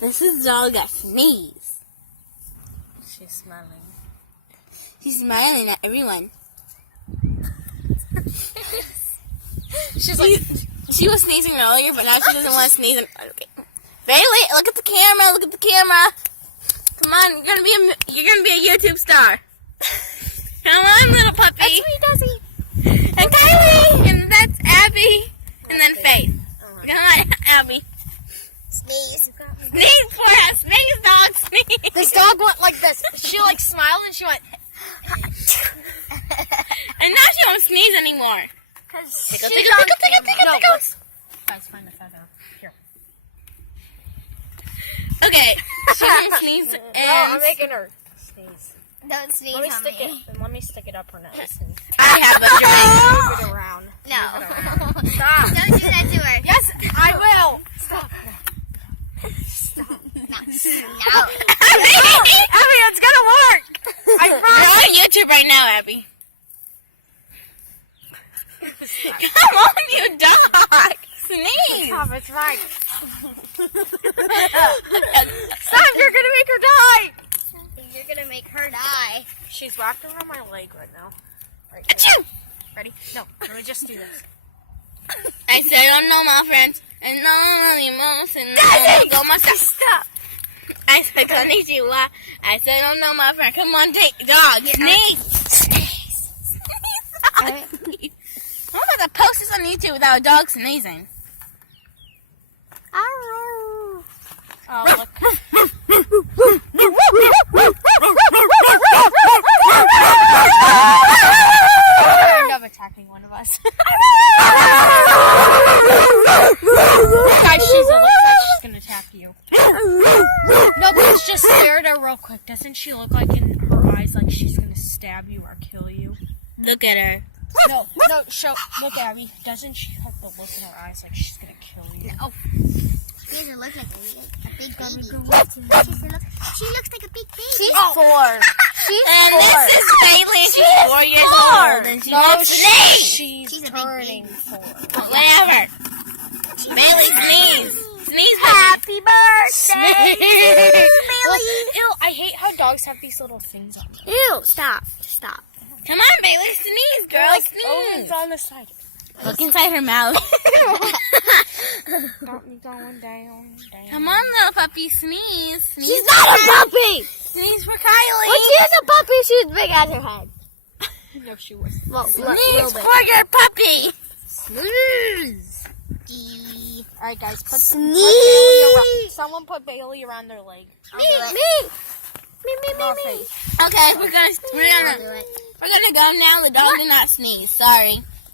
This is the dog that sneezes. She's smiling. She's smiling at everyone. She was sneezing earlier, but now she doesn't want to sneeze. Okay. Bailey, look at the camera. Look at the camera. Come on, you're gonna be a YouTube star. Come on, little puppy. That's me, Desi. And Kylie, and that's Abby, and then Faith. Come on, Abby. Sneeze. Sneeze for us. Sneeze, dog, sneeze. This dog went like this. She like smiled and she went. And now she won't sneeze anymore. Tickle. Guys, find a feather. Here. Okay, she won't sneeze. And I'm making her sneeze. Don't sneeze Let me on stick me. it. Let me stick it up her nose. And I have a drink. move it around. No. Stop. Don't do that to her. Yes, I will. Stop. No. Abby, it's gonna work. I You're promise. on YouTube right now, Abby. Come on, you dog. Sneeze. Stop, it's right. Stop, you're gonna make her die. You're gonna make her die. She's wrapped around my leg right now. Right. Achoo! Ready? No, let me just do this. I said, I don't know my friends. And no most and go myself. Stop. I said, konnichiwa. I said, I don't know my friend. Come on, take dog. Sneeze. Sneeze. I'm about to post this on YouTube without a dog sneezing. Oh, look. End up attacking one of us. Guys, looks like she's gonna attack you. No, please just stare at her real quick. Doesn't she look like in her eyes like she's gonna stab you or kill you? Look at her. No, look, Abby. Doesn't she have the look in her eyes like she's gonna kill you? Oh. She doesn't look like a big baby. She looks like a big baby. She's 4. She's And 4. this is Bailey. She's 4 years old. And she wants to sneeze. She's She's a big turning baby. 4. Whatever. Bailey, sneeze. Sneeze. Happy birthday, Look, ew, I hate how dogs have these little things on them. Ew, stop. Stop. Come on, Bailey. Sneeze, girl. Like, Sneeze. oh, it's on the side. Look inside her mouth. Got me going down. Come on, little puppy. Sneeze. Sneeze. She's not a puppy. Sneeze for Kylie. When she is a puppy, she's big as her head. No, she was. Well, Sneeze for your puppy. Sneeze. Alright, guys, put Sneeze. Bailey around. Someone put Bailey around their leg. Me. Our face. Okay, we're I'll do gonna it. go now. The dog did not sneeze. Sorry.